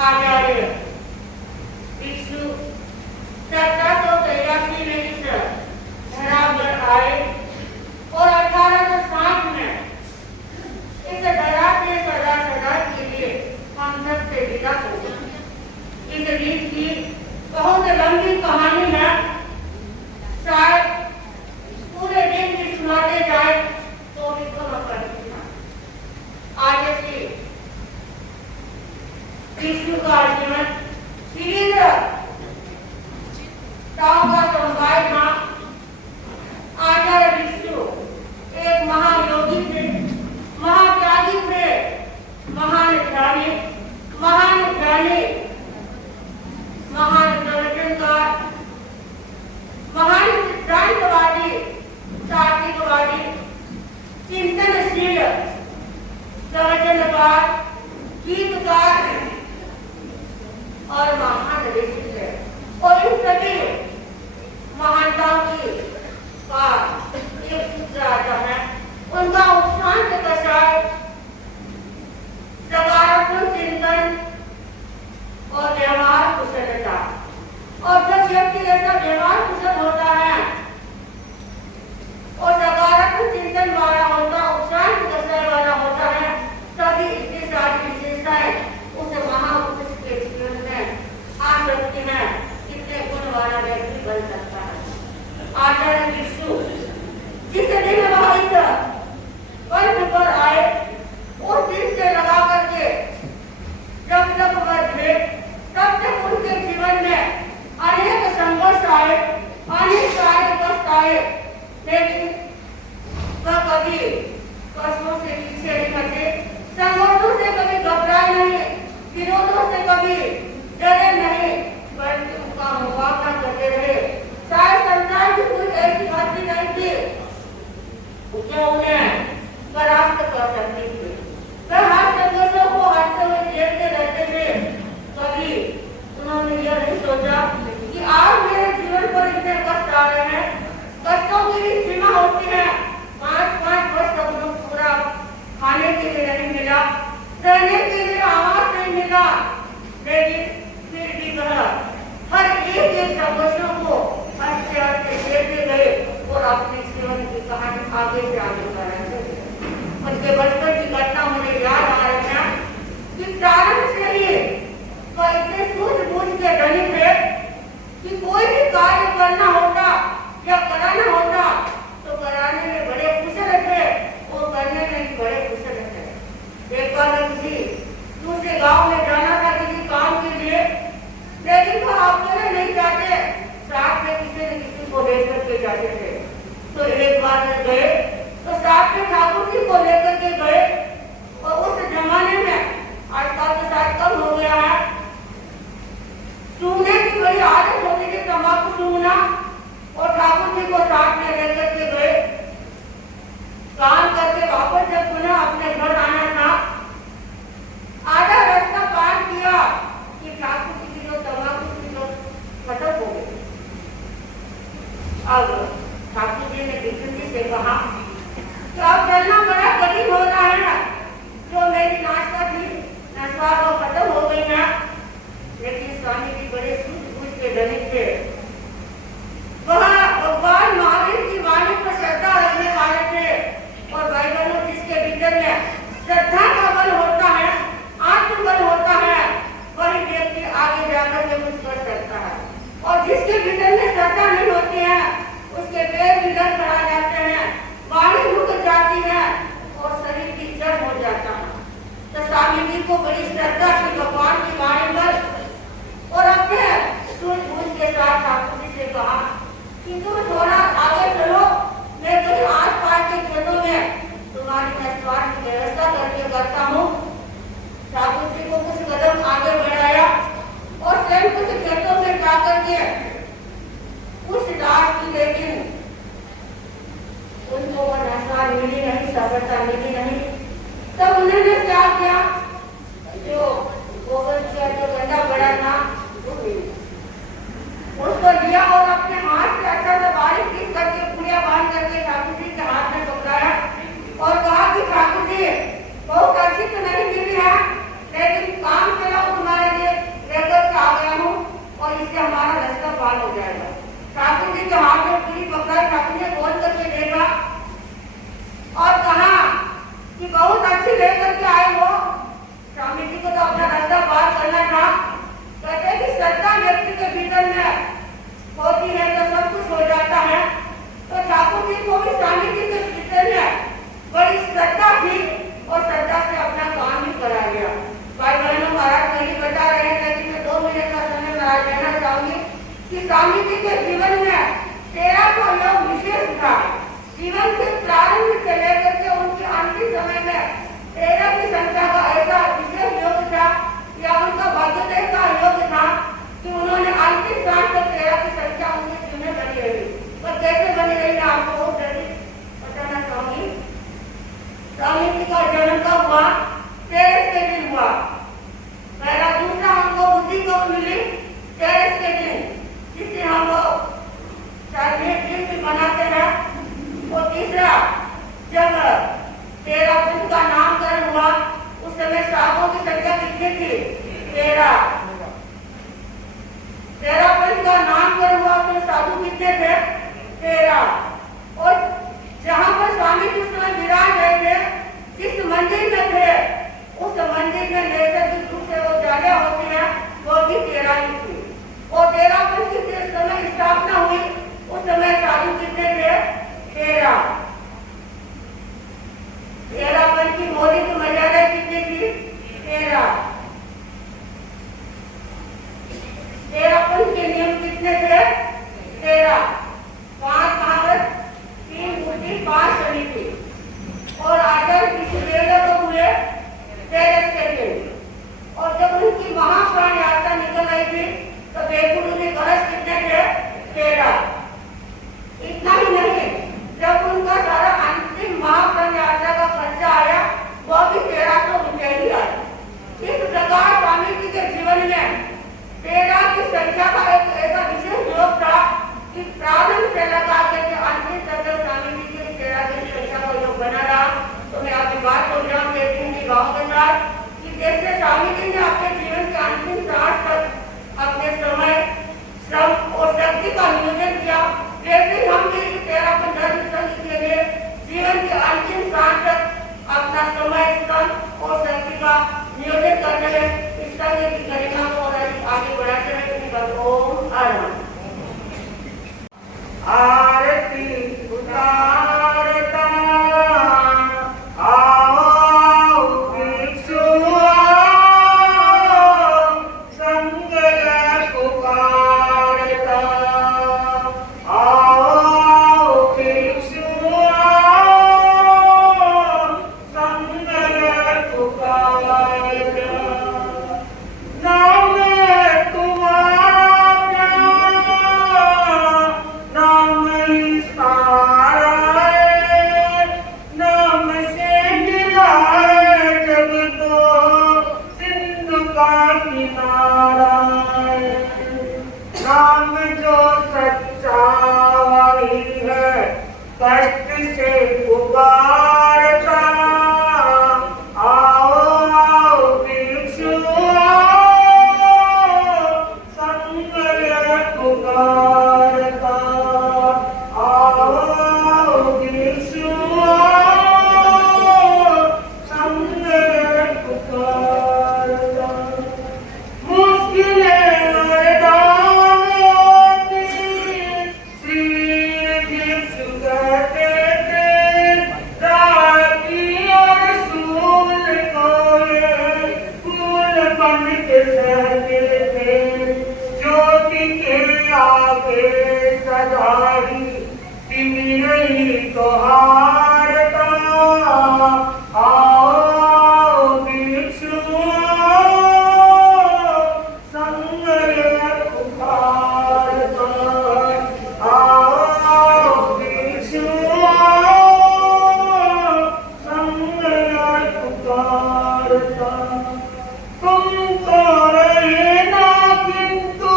आचार्य विष्णु 1783 में इस धरा पर आए और 1860 में इस धरा से सदा सदा के लिए हम सब से विदा हो गए। इस गीत की बहुत लंबी कहानी है, शायद पूरे दिन की सुनाते जाए तो भी कम पड़ती है। आगे की विष्णु का जीवन शिविर का समुदाय था। आचार्य विष्णु एक महायोगी थे, महात्यागी थे, महान ज्ञानी, महान प्रवचनकार, महान सिद्धांतवादी, तार्किकवादी, चिंतनशील, प्रवचनकार, गीतकार और महान ऋषि थे। और इन सभी महानताओं की का एक सूत्र आता है, उनका उपशांत कषाय, सकारात्मक चिंतन और व्यवहार कुशलता। और जब व्यक्ति ऐसा व्यवहार कुशल होता है और सकारात्मक चिंतन वाला होता, उपशांत कषाय वाला होता है, तभी इतनी सारी विशेषताएं उस महापुरुष के जीवन में आ सकती हैं। इतने गुण वाला व्यक्ति बन सकता है। आचार्य विष्णु जिस दिन वह इस पंथ पर आए, उस दिन से लगा करके जब तक वह थे तब तक उनके जीवन में अनेक संघर्ष सोचा कि आज मेरे जीवन पर इतने कष्ट आ रहे हैं, कष्टों की भी सीमा होती है। 5-5 वर्ष तक मुझे पूरा खाने के लिए नहीं मिला, रहने के लिए आवास नहीं मिला, लेकिन फिर भी कहा हर एक समस्या को हंसते हंसते देते गए और अपने जीवन की कहानी आगे से आगे बढ़ाते गए। उनके बचपन की घटना मुझे याद आ रही है कि प्रारंभ से ही वो इतने सूझबूझ के धनी थे कि कोई भी कार्य करना होता या कराना होता तो कराने में बड़े कुशल थे और करने में भी बड़े कुशल थे। एक बार मैं किसी दूसरे गांव में जाना था किसी काम के लिए, लेकिन वो अकेले नहीं जाते, साथ में किसी न किसी को लेकर के जाते थे। तो एक बार जब गए तो साथ में ठाकुर जी को लेकर के गए और उस जमाने में आजकल के साथ कम हो गया है, सूंघने की बड़ी आदत होती थी, तंबाकू सूंघना, और ठाकुर जी को साथ में लेकर के गए। काम करके वापस जब पुनः अपने घर आना था, आधा रास्ता पार किया कि ठाकुर जी की जो तंबाकू की जो खत्म हो गई। अब ठाकुर जी ने कृष्ण जी से कहा कि अब चलना बड़ा कठिन हो रहा है, जो मेरी नाश्ता थी नशा वो खत्म हो गई है। लेकिन स्वामी जी बड़े सूझबूझ के धनी थे, वह भगवान महावीर की वाणी पर श्रद्धा रखने वाले थे और वैज्ञानिक जिसके भीतर में श्रद्धा का बल होता है, आत्मबल होता है, वही व्यक्ति आगे जाकर के कुछ कर सकता है, और जिसके भीतर में श्रद्धा नहीं होती है उसके पैर भी लड़खड़ा जाते हैं, वाणी रुक जाती है और शरीर की जड़ हो जाता है। तो स्वामी जी को बड़ी श्रद्धा थी भगवान की वाणी पर, और अपने सूझबूझ के साथ ठाकुर जी से कहा कि तुम थोड़ा आगे चलो, मैं कहीं आस-पास के खेतों में तुम्हारी नस्वार की व्यवस्था करके करता हूँ। ठाकुर जी को कुछ कदम आगे बढ़ाया और स्वयं कुछ खेतों में जाकर के कुछ दास की, लेकिन उनको वो नस्वार मिली नहीं, सफलता मिली नहीं। तब उन्होंने क्या किया, जो गोबर का जो गंदा बड़ा था उसको लिया और अपने हाथ से अच्छा सा बारीक पीस करके पुड़िया बांध करके ठाकुर जी के हाथ में पकड़ाया और कहा कि ठाकुर जी बहुत अच्छी तो नहीं मिली है, लेकिन काम चलाओ तुम्हारे लिए लेकर के आ गया हूँ और इससे हमारा रास्ता पार हो जाएगा। ठाकुर जी के हाथ में पूरी पकड़ाई, ठाकुर जी खोल करके देखा और कहा कि बहुत अच्छी लेकर के आए हो। स्वामी जी को तो अपना रास्ता पार करना था। कहते कि श्रद्धा व्यक्ति के भीतर में होती है तो सब कुछ हो जाता है। तो ठाकुर जी को भी स्वामी जी के भीतर में बड़ी श्रद्धा थी और श्रद्धा से अपना काम भी करा लिया। भाई बहनों, महाराज नहीं बता रहे हैं, लेकिन मैं 2 मिनट का समय महाराज देना चाहूंगी कि स्वामी जी के जीवन में 13 को योग विशेष था। जीवन के प्रारंभ से लेकर के उनके अंतिम समय में 13 की संख्या का ऐसा विशेष योग था या उनका भाग्योदय का योग था कि उन्होंने अंतिम सांस तक 13 की संख्या उनके जीवन में बनी रही। पर कैसे बनी रही है आपको बहुत जल्दी बताना चाहूंगी। स्वामी जी का जन्म कब हुआ? 13 के दिन हुआ। पहला दूसरा हमको बुद्धि को मिली 13 के दिन, जिस दिन हम लोग दिन भी मनाते हैं। और तीसरा जब 13 पुरुष का नामकरण हुआ उस समय साधुओं की संख्या कितनी थी? 13 पुरुष का नामकरण हुआ उसमें साधु कितने थे? 13। और जहाँ पर स्वामी जी उस समय विराज रहे थे, जिस मंदिर में थे, उस मंदिर में नैसर्गिक रूप से वो जालियां होती है, वो भी 13 ही थी। और 13 पुरुष की जिस समय स्थापना हुई उस समय साधु कितने थे? 13 पंच की मोदी की मर्यादा कितनी थी? 13 पंच के नियम कितने थे? 13 5 महाव्रत, 3 बुद्धि, 5 शनि थी। और आचार्य किसी वेले को हुए 13 के दिन। और जब उनकी महाप्राण यात्रा निकल रही थी तो बेगुरु ने कलश कितने थे? 13। इतना ही नहीं, जब उनका सारा अंतिम महाप्राण यात्रा का खर्चा आया वो भी 1300 रुपये ही आया। इस प्रकार स्वामी जी के जीवन में 13 की संख्या का एक ऐसा विशेष योग था कि प्रारंभ से लगा के अंतिम तक स्वामी जी की 13 संख्या का योग बना रहा। तो मैं आपकी बात को ध्यान देती हूँ कि गाँव के साथ कि जैसे स्वामी जी ने अपने जीवन के अंतिम सांस तक अपने समय, श्रम और शक्ति का नियोजन किया, वैसे हम भी 13-15 संघ के लिए जीवन के अंतिम सांस तक अपना समय, श्रम और शक्ति का नियोजन करने में इस तरह की गरिमा को आगे बढ़ाते हैं। ओम आरती उतारता आओ भिक्षु संग पुकारता आओ भिक्षु संग पुकारता नाम तुम्हारा नाम ही सारा है, नाम से मिला है जग को सिंधु का किनारा है। नाम जो सच्चा वही है, कष्ट से पुकारता आओ आओ भिक्षु संग पुकारता आओ भिक्षु संग पुकारता मुश्किलें वरदान होती श्री भिक्षु कहते थे राखी और सूल को ये फूल बन के सहते थे ज्योति के आगे सदाई तिमिरई तो हारता आओ भिक्षु संग पुकारता आओ भिक्षु संग पुकारता तुम तो रहे ना किंतु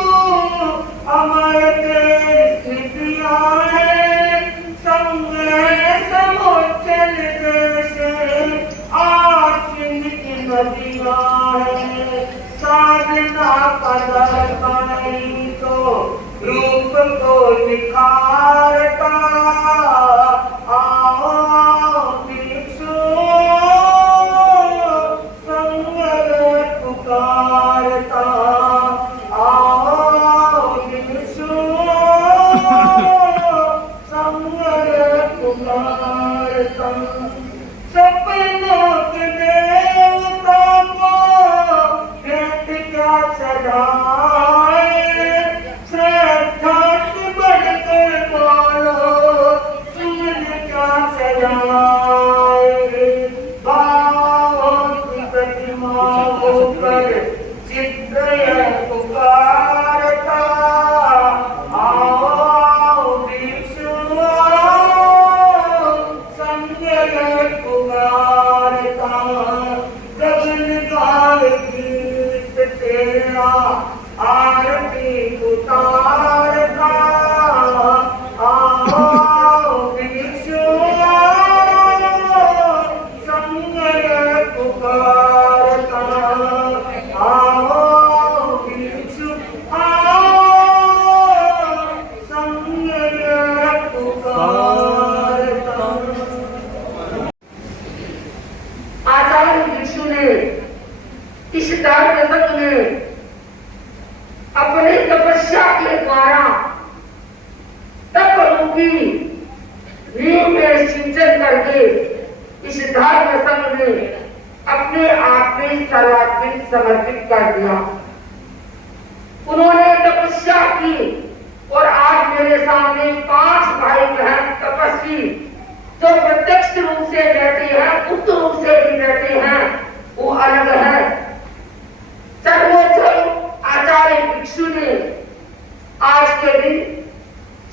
अमर तेरी स्थितियां हैं संग समुच्चल जैसे आश्विन की नदियां हैं साधना का दर्पण तो रूप को निखारता आओ भिक्षु संग पुकारता आओ भिक्षु संग पुकारता सपनों के देवता को भेंट क्या चढ़ाए श्रद्धा से बढ़कर बोलो सुमन क्या सजाए भावों की प्रतिमाओं पर चित्र पुकारता आओ भिक्षु संग पुकारता गगन गाए गीत तेरा आरती उतारता आओ भिक्षु संग पुकारता आओ भिक्षु संग पुकारता। आचार्य भिक्षु ने इस दशक में अपनी तपस्या के द्वारा तप रूपी नींव में सिंचन करके इस धर्म संघ में अपने आप में सर्वात्मिक समर्पित कर दिया। उन्होंने तपस्या की और आज मेरे सामने 5 भाई बहन तपस्वी जो प्रत्यक्ष रूप से बैठे हैं, गुप्त रूप से भी बैठे हैं, वो अलग है। सर्वोच्च आचार्य भिक्षु ने आज के दिन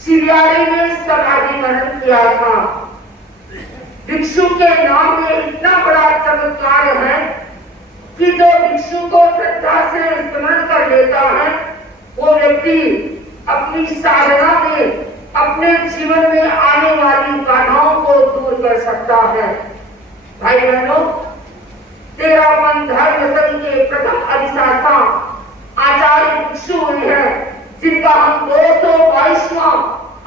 सिरियारी में समाधि ग्रहण किया था। भिक्षु के नाम में इतना बड़ा चमत्कार है कि जो भिक्षु को श्रद्धा से स्मरण कर लेता है वो व्यक्ति व्यक्ति अपनी साधना में अपने जीवन में आने वाली बाधाओं को दूर कर सकता है। भाई बहनों, तेरावन धर्म संघ के प्रथम अधिष्ठाता आचार्य भिक्षु हैं, जिनका हम 222वां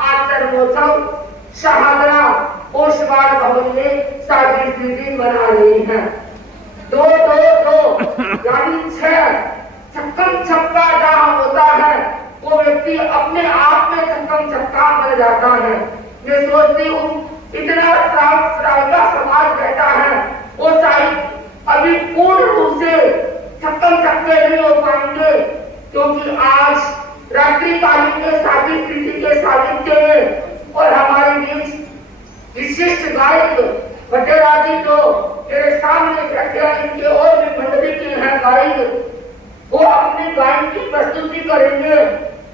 आचरणोत्सव शाहदरा ओशवार भवन में सावित्री जी मना रही हैं। 222 यानी 6 छक्कम छक्का जहां होता है वो व्यक्ति अपने आप में छक्कम छक्का बन जाता है। मैं सोचती हूँ इतना श्राविका समाज बैठा है वो शायद अभी पूर्ण रूप से छक्कम छक्के नहीं हो पाएंगे, क्योंकि आज रात्रिकालीन के सावित्री जी के सानिध्य में और हमारे बीच विशिष्ट गायक भट्टेराज जी जो मेरे सामने बैठे हैं, इनके और भी मंडली के हैं गायक, वो अपनी गायन की प्रस्तुति करेंगे।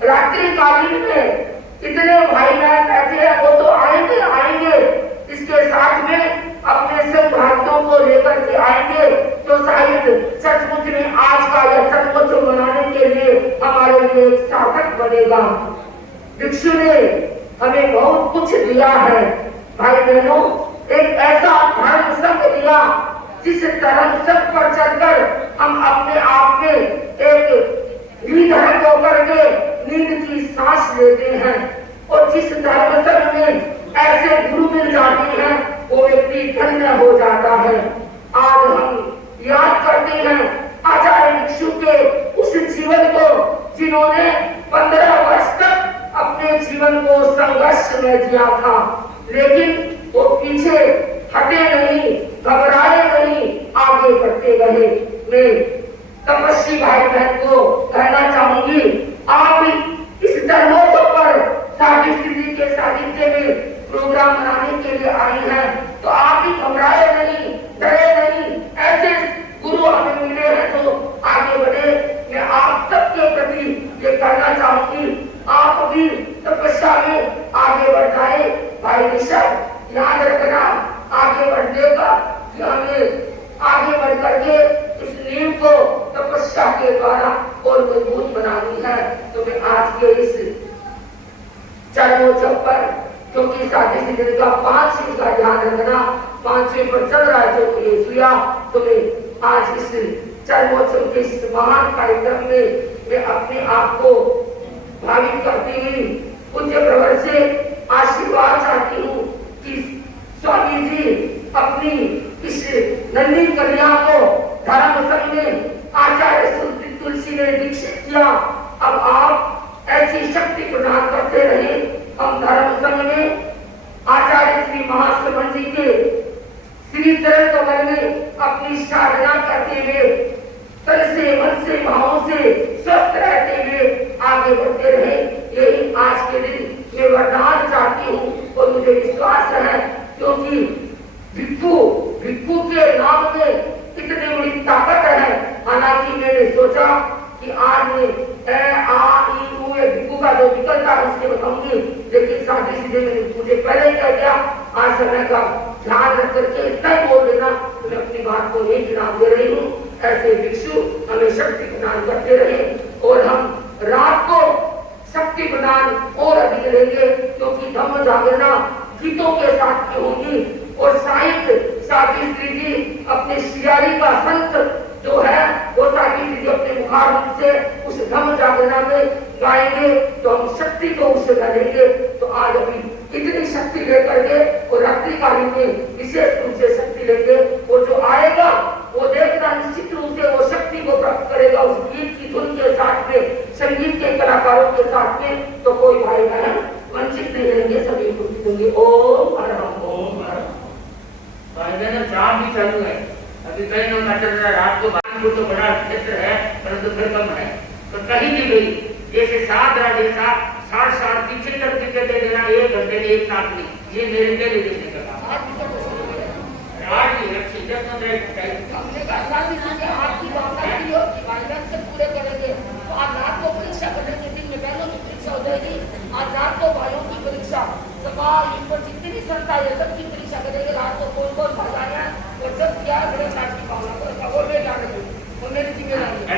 रात्रिकालीन में इतने भाई बहन बैठे हैं, वो तो आएंगे इसके साथ में अपने सब भाइयों को लेकर के आएंगे, तो शायद सचमुच में आज का यह जन्मोत्सव मनाने के लिए हमारे लिए एक सार्थक बनेगा। भिक्षु ने हमें बहुत कुछ दिया है भाई बहनों, एक ऐसा धर्म संघ दिया जिस धर्म संघ पर चलकर हम अपने आप में एक निधन होकर के नींद की सांस लेते हैं, और जिस धर्म संघ में ऐसे गुरु मिल जाते हैं वो व्यक्ति धन्य हो जाता है। आज हम याद करते हैं आचार्य भिक्षु के उस जीवन को जिन्होंने 15 वर्ष तक अपने जीवन को संघर्ष में जिया था, लेकिन वो पीछे हटे नहीं, घबराए नहीं, आगे बढ़ते रहे। मैं तपस्वी भाई बहन को कहना चाहूंगी, आप इस धर्मोत्सव पर सावित्री जी के सानिध्य में प्रोग्राम मनाने के लिए आई हैं, तो आप भी घबराए नहीं, डरे नहीं। ऐसे गुरु हमें मिले हैं जो आगे बढ़े। मैं आप सबके प्रति ये कहना चाहूंगी, आप भी तपस्या में आगे बढ़ जाए। भाई ऋषभ, याद रखना आगे बढ़ने का कि हमें आगे बढ़ करके इस नींव को तपस्या के द्वारा और मजबूत बनानी है। तो मैं आज के इस जन्मोत्सव पर, क्योंकि सावित्री का 5 चीज का ध्यान रखना, 5वें पर चल रहा है जो ये सुया, तो मैं आज इस जन्मोत्सव के इस महान कार्यक्रम में मैं अपने आप को भावित करती हुई पूज्य प्रवर से आशीर्वाद चाहती हूँ कि स्वामी जी अपनी इस नन्ही कन्या को धर्म संघ में आचार्य तुलसी ने दीक्षित किया। अब आप ऐसी शक्ति प्रदान करते रहे। हम धर्म संघ में आचार्य श्री महासमन जी के श्री चरण कमल में अपनी साधना करते हुए तन से मन से भावों से स्वस्थ रहते हुए आगे बढ़ते रहे। यही आज के दिन मैं वरदान चाहती हूँ और मुझे विश्वास है, क्योंकि भिक्षु के नाम में इतनी बड़ी ताकत है। हालांकि मैंने सोचा कि आज में भिक्षु का जो निकलता है उसके बताऊंगी, लेकिन साथ ही सीधे मैंने मुझे पहले कह दिया, आज समय का ध्यान रख करके इतना ही बोल देना, तो मैं अपनी बात को नहीं विराम दे रही हूँ। ऐसे भिक्षु हमें शक्ति प्रदान करते रहे और हम रात को शक्ति प्रदान और अधिक लेंगे, क्योंकि धम्म जागरणा गीतों के साथ की होगी और साहित्य सावित्री जी अपने सियारी का संत जो है वो सावित्री जी अपने मुखार रूप से उस धम्म जागरणा में गाएंगे, तो हम शक्ति को उससे करेंगे। तो आज अभी इतनी शक्ति लेकर के और रात्रिकालीन में विशेष रूप से शक्ति लेंगे, वो जो आएगा वो देखना निश्चित रूप से वो शक्ति को प्राप्त करेगा उस गीत की धुन के साथ में, संगीत के कलाकारों के साथ में। तो कोई भाई बहन वंचित नहीं रहेंगे, सभी उपस्थित होंगे। ओम हरम ओम हरम। भाई बहन काम भी चालू है, अभी कहीं ना चल रहा है। रात को बानपुर तो बड़ा क्षेत्र है परंतु फिर कम है, तो कहीं भी गई जैसे 7 जैसा 60 पीछे तक टिकट दे देना 1 घंटे में एक साथ में, ये मेरे के लिए देखने का काम। आज भी अच्छी 10-15 आपकी भावना की और वायरस से पूरे करेंगे। तो आज रात को परीक्षा करने के दिन में बहनों की परीक्षा हो जाएगी। आज रात को भाइयों की परीक्षा, सभा ऊपर जितनी संस्था है सबकी परीक्षा करेंगे। रात को कौन भाषाएं और सब क्या गणेश की भावना को और ले जाने और मेरी जिम्मेदारी है।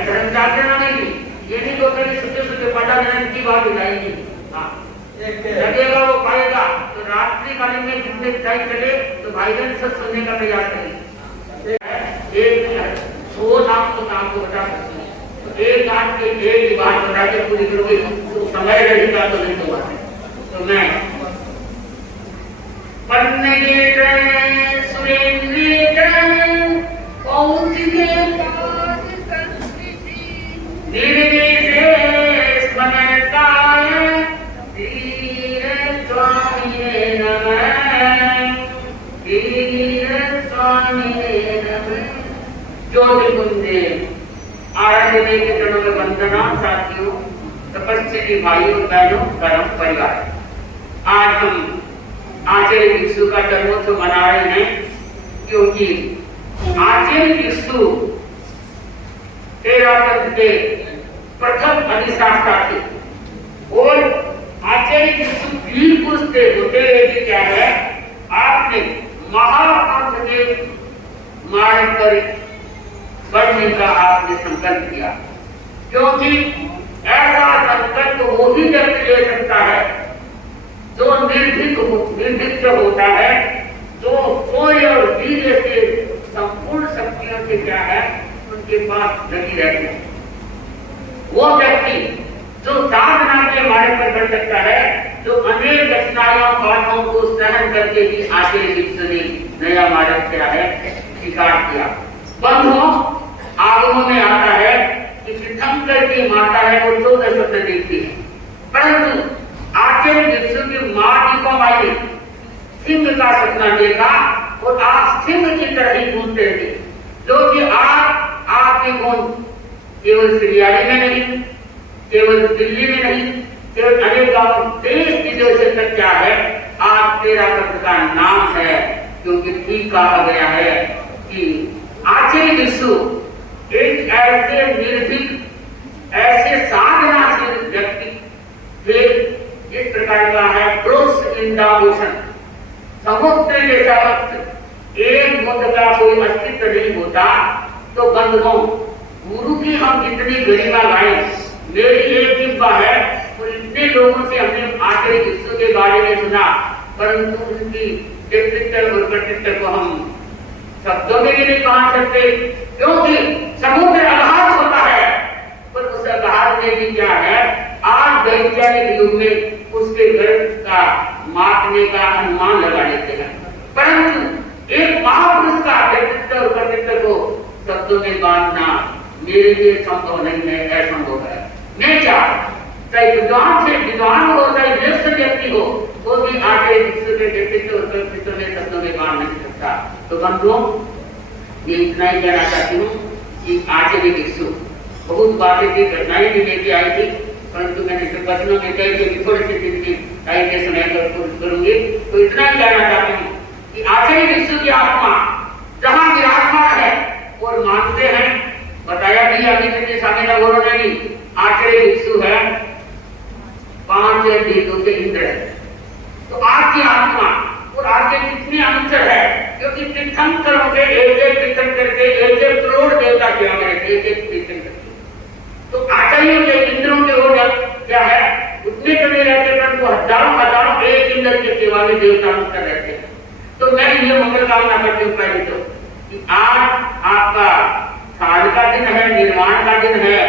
ये नहीं दो छोटे छोटे पता नहीं की बात बताएगी। हाँ लगेगा वो पाएगा। तो रात्रि कालीन में जितने टाइम चले तो भाईजान सब सुनने का प्रयास करें। एक सो नाम को बता सकते हैं, तो एक नाम के एक बात बता के पूरी करोगे तो समय रहेगा तो नहीं होगा। तो मैं कौन सी ज्योतिपुंजे आराधने के चरणों में वंदना। साथियों, तपस्वी भाइयों बहनों धर्म परिवार, आज हम आचार्य भिक्षु का जन्मोत्सव मना रहे हैं, क्योंकि आचार्य भिक्षु तेरा पंथ के प्रथम अधिष्ठाता थे और आचार्य भिक्षु वीर पुरुष थे। होते हुए क्या है, आपने महापंथ के मार्ग पर बढ़ने का आपने संकल्प किया, क्योंकि ऐसा संकल्प वो ही व्यक्ति ले सकता है जो निर्भीक होता है, जो कोई और वीर्य से संपूर्ण शक्तियों से क्या है उनके पास लगी रहती है। वो व्यक्ति जो साधना के मार्ग पर बढ़ सकता है, जो अनेक कठिनाइयों बाधाओं को सहन करके भी आचार्य भिक्षु ने नया मार्ग क्या है स्वीकार किया। बंधुओं, आगमों में आता है कि तीर्थंकर की माता है वो 14 स्वप्न देखती है, परंतु आचार्य भिक्षु की माँ की को माई सिंह का सपना देखा और आप सिंह की तरह ही घूमते थे, जो कि आपके गुण केवल सिरियाली में नहीं, केवल दिल्ली में नहीं, केवल अनेक गांव देश विदेश तक क्या है आज तेरा पंथ का नाम है। क्योंकि ठीक कहा गया है कि आचार्य भिक्षु एक ऐसे निर्भीक, ऐसे साधनाशील व्यक्ति थे, इस प्रकार का है ब्रोस इन द ओशन, समुद्र जैसा वक्त एक बुद्ध का कोई अस्तित्व नहीं होता। तो बंधुओं, गुरु की हम जितनी गरिमा गाएं, मेरी एक जिब्बा है और इतने लोगों से हमने आचार्य भिक्षु के बारे में सुना, परंतु उनकी व्यक्तित्व और कर्तृत्व को हम शब्दों में भी नहीं पहुंच सकते, क्योंकि समुद्र अगाध होता है, पर उस अगाध में भी क्या है आज वैज्ञानिक युग में उसके गर्भ का मापने का अनुमान लगा लेते हैं, परंतु एक महापुरुष का व्यक्तित्व और कर्तृत्व को शब्दों में बांधना मेरे लिए संभव नहीं है, असंभव है। मैं क्या चाहे विद्वान से विद्वान हो, चाहे व्यस्त व्यक्ति हो, वो भी आगे भिक्षु के व्यक्तित्व और कर्तृत्व में शब्दों में बांध नहीं सकता। तो बंधुओं, ये इतना ही कहना चाहती हूँ कि आचार्य भिक्षु बहुत बातें थी, घटनाएं भी लेके आई थी, परंतु मैंने वचनों में कही कि थोड़ी सी जिंदगी टाइम के समय पर करूंगी। तो इतना ही कहना चाहती हूँ कि आचार्य भिक्षु की आत्मा जहाँ विराजमान है और मानते हैं, बताया भी अभी तक स्वामी ने भी आचार्य भिक्षु है 5 वेदों के इंद्र है। तो आपकी आत्मा और आपके कितने अंतर है, क्योंकि तीर्थंकर के एक तीर्थंकर के 1 करोड़ देवता सेवा में रहते, एक तीर्थंकर। तो आचार्यों के इंद्रों के ओर क्या है उतने तो नहीं रहते, परंतु हजारों एक इंद्र की सेवा में देवता मुक्त रहते हैं। तो मैं ये मंगल कामना करती हूँ पहले तो कि आज आपका साध का दिन है, निर्माण का दिन है,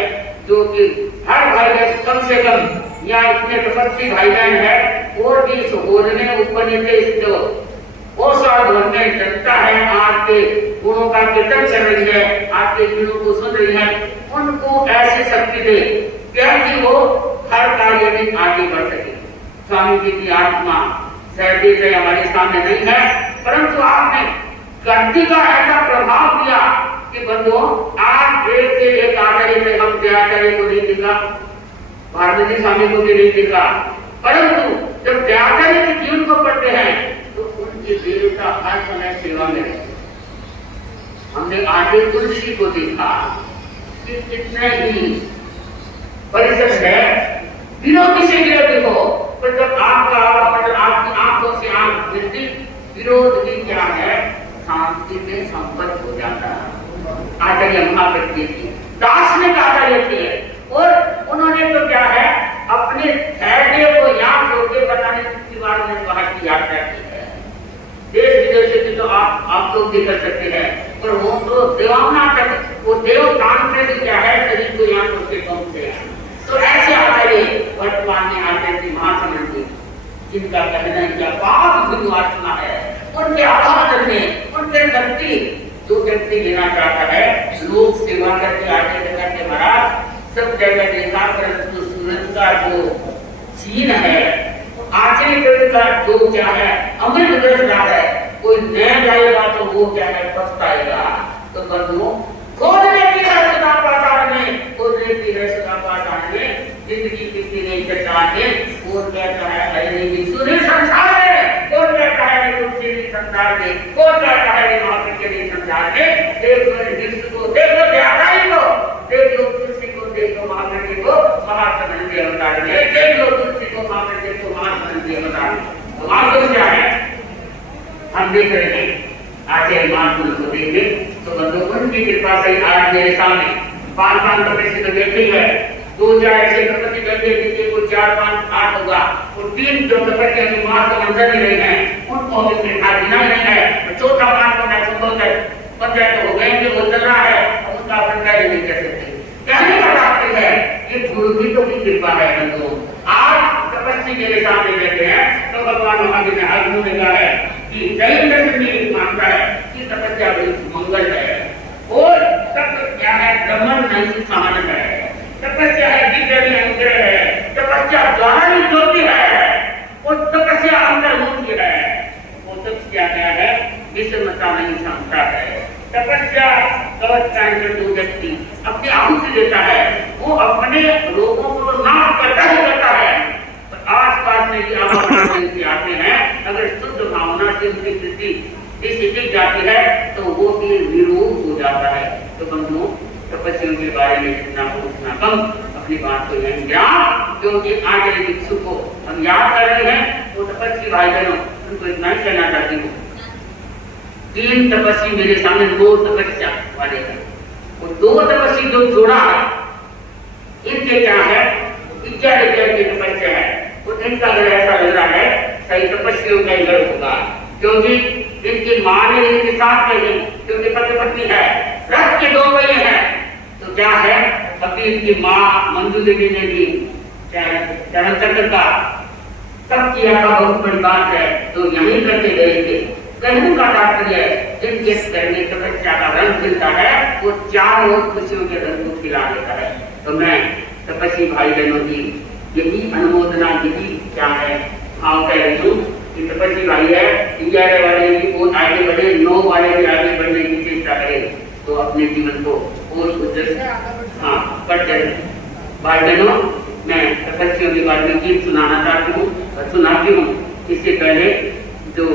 जो कि हर भाई बहन कम से कम या इतने तपस्वी भाई बहन है और भी सुबोधने उपनीत वो साधन में जनता है, आपके गुणों का कीर्तन कर रही है, आपके गुणों को सुन रही है, उनको ऐसी शक्ति दे कि वो हर कार्य में आगे बढ़ सके। स्वामी जी की आत्मा सहदेव से हमारे सामने नहीं है, परंतु आपने गति का ऐसा प्रभाव दिया कि बंधुओं आज एक से एक आचार्य से हम आचार्य को नहीं दिखा, भारती स्वामी को भी नहीं दिखा, परंतु जब आचार्य के जीवन को पढ़ते हैं तो उनकी देवता हर समय सेवा में रहते। हमने आचार्य तुलसी को देखा कि कितने ही परिषद है, विरोधी से विरोधी हो, पर जब आपका मतलब आपकी आंखों से आंख मिलती, विरोध भी क्या है शांति में संपन्न हो जाता है। आचार्य महाप्रज्ञ की दार्शनिक आचार्य थे और उन्होंने तो क्या है तो भी कर सकते हैं, पर वो तो देवाना तक, वो देव तांत्रिक भी क्या है, शरीर को यहाँ उसके पहुंचते हैं। तो ऐसे आचार्य वर्तमान में आचार्य जी महासमण जी, जिनका कहना है क्या पाप धुनवासना है, उनके आधार में उनके धरती जो व्यक्ति लेना चाहता है, लोक सेवा करके आचार्य करके महाराज सब जगह देखा कर सूरज का जो सीन है, आचरण का जो क्या है, अमृत दर्श रहा है, कोई न जाएगा तो वो क्या है, पछताएगा। तो बंधुओं, खोज लेती है सदा पाषाण में, खोज लेती है सदा पाषाण में, जिंदगी किसी नहीं चटाने, कौन कहता है नहीं सूर्य संसार में, कौन कहता है तुलसी संसार में, कौन कहता है महावीर के लिए संसार में, देख लो हिंस को, देख लो व्यापारी को, देख लो तुलसी को, देख लो महावीर को, महासमण के अवतार में, देख लो तुलसी को, महावीर को, महासमण के अवतार में। तो मार्ग क्या है, हम देख रहे हैं आचार्य महात्मा को देखे, तो बंधुओं उनकी कृपा से आज मेरे सामने 5-5 तपस्वी तो देखते है, 2-4 ऐसे तपस्वी करते जिनके को 4-5-8 होगा, और 3 जो तपस्वी अभी मार्ग को मंजर नहीं रहे हैं, उनको अभी देखा बिना नहीं है, चौथा 5 को मैं संभव है पंचायत हो गए कि वो चल रहा है, उसका पंचायत नहीं कर सकते। कहने का तात्पर्य है कि गुरु की तो की कृपा है बंधुओं। आज तपस्वी मेरे सामने बैठे हैं, तो भगवान महावीर ने हाथ मुंह में कहा है कि जैन दर्शन में मानता है कि तपस्या बड़ी मंगल है, और तप क्या है, ब्रह्मन नहीं समान है, तपस्या है दिव्य अनुग्रह है, तपस्या द्वारा ही ज्योति है, और तपस्या अंतर्मुखी है, वो तपस्या क्या है, विषमता नहीं क्षमता है। तपस्या जो व्यक्ति अपने आहुति देता है, वो अपने रोगों को नाश करता ही करता है। आस पास में भी आप आते हैं, अगर शुद्ध भावना से उनकी स्थिति सीख जाती है तो वो भी निरोग हो जाता है। तो बंधुओं, तपस्वियों के बारे में जितना हो उतना कम, अपनी बात को यही ज्ञान, क्योंकि आगे भिक्षु को हम याद कर रहे हैं, वो तपस्वी भाई बहनों, उनको इतना ही कहना चाहती हूँ, 3 तपस्वी मेरे सामने 2 तपस्या वाले हैं, और 2 तपस्वी जो जोड़ा है, इनके क्या है, 11 की तपस्या है, तो इनका अगर ऐसा लग रहा है सही तपस्वियों का ही घर होगा, क्योंकि इनकी मां ने इनके साथ नहीं, क्योंकि पति पत्नी है, रथ के 2 पहिए हैं, तो क्या है, अभी इनकी मां मंजू देवी ने भी चरण चक्र का सब किया था, बहुत बड़ी बात है, तो यही करके गए थे। कहने का तात्पर्य जिनके करने तपस्या का रंग खिलता है, वो 4 और खुशियों के रंग को खिला देता है। तो मैं तपस्वी भाई बहनों की यही अनुमोदना, यही क्या है, हाँ कह रही हूँ कि तपस्वी भाई है, 11 वाले भी वो आगे बढ़े, 9 वाले भी आगे बढ़ने की चेष्टा करें, तो अपने जीवन को और उज्जवल करते रहे। भाई बहनों, मैं तपस्वियों के बारे में गीत सुनाना चाहती हूँ और सुनाती हूँ। इससे पहले जो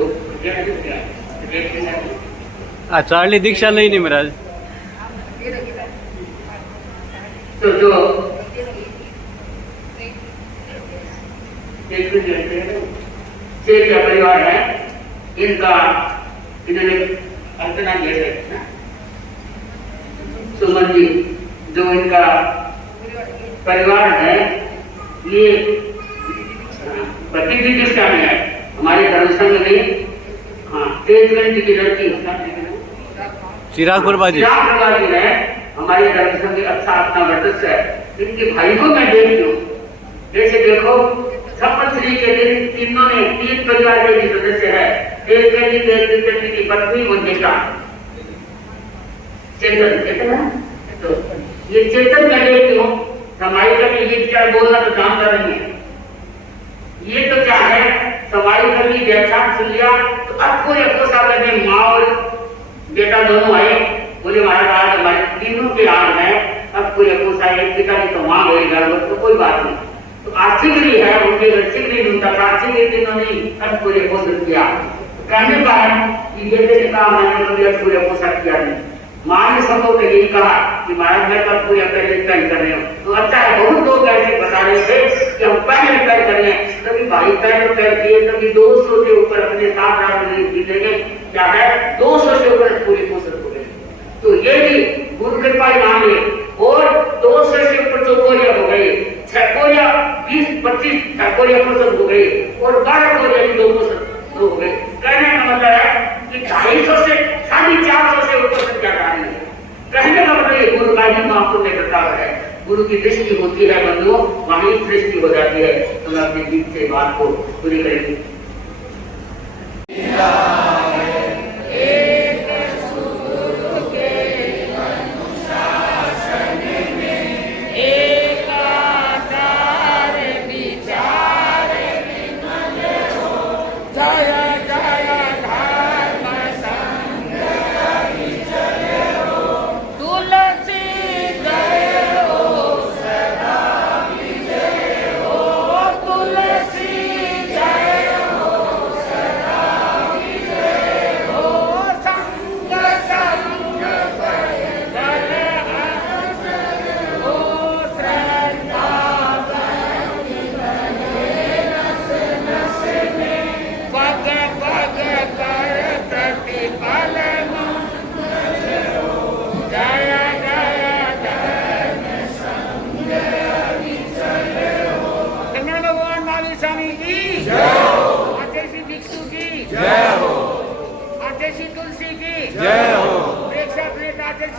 चार्ली दीक्षा नहीं नहीं महाराज, तो जो शेर का परिवार है, इनका इन्होंने अर्चना किया, सुमन जी जो इनका परिवार है, ये पति की दिशा में है, हमारे धर्म संघ में, हाँ तेजगंज जी की लड़की चिरागपुर बाजी है, हमारे धर्म संघ अच्छा अपना वर्चस्व है। इनके भाई को मैं देख लूं, जैसे देखो शपथ के दिन तीनों ने 3 परिवार के भी सदस्य है, तेजगंज जी की पत्नी और बेटा चेतन, चेतन, तो ये चेतन मैं देखती हूँ, समाई का ये क्या बोलना तो जानता नहीं है, ये तो क्या है, समाई कर ली, व्याख्यान सुन लिया, तो अब पूरे सागर में माँ और बेटा दोनों आए, बोले महाराज आज हमारे तीनों के आन है, अब पूरे पिता की तो माँ होगा, तो कोई बात नहीं, तो आर्थिक ही है, उनके आर्थिक नहीं ढूंढता, आर्थिक तीनों नहीं, अब पूरे पोषण किया, कहने का है कि बेटे के काम मैंने कभी पूरे पोषण किया नहीं, माँ ने सबको यही कहा कि महाराज मैं कब पूरे पहले तय कर रहे हो, तो अच्छा है, बहुत लोग ऐसे बता रहे थे कि हम पहले तय कर रहे हैं, कभी भाई तय किए, कभी 200 से ऊपर अपने साथ जीतेंगे, क्या है 200 से ऊपर पूरी पोषण हो गए, तो ये भी गुरु कृपा मान ले, और 200 से ऊपर चौकोरिया हो गई, 6 कोरिया 20-25 कोरिया पोषण हो गई, और 12 कोरिया भी 2 पोषण हो गए। कहने का मतलब है कि 250 से आज भी 400 से ऊपर संख्या जारी है। कहने का मतलब गुरु का ही महापुण्य प्रताप है। गुरु की दृष्टि होती है बंधुओं, वहीं दृष्टि हो जाती है। तो मैं अपने गीत से बात को पूरी करेंगे।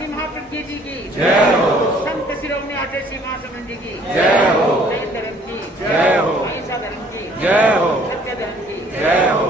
महाप्रज्ञ जी की जय हो, संत शिरोमणि आचार्य श्री महासमन जी की जय हो, जैन धर्म की जय हो, अहिंसा धर्म की जय हो, सत्य धर्म की जय हो।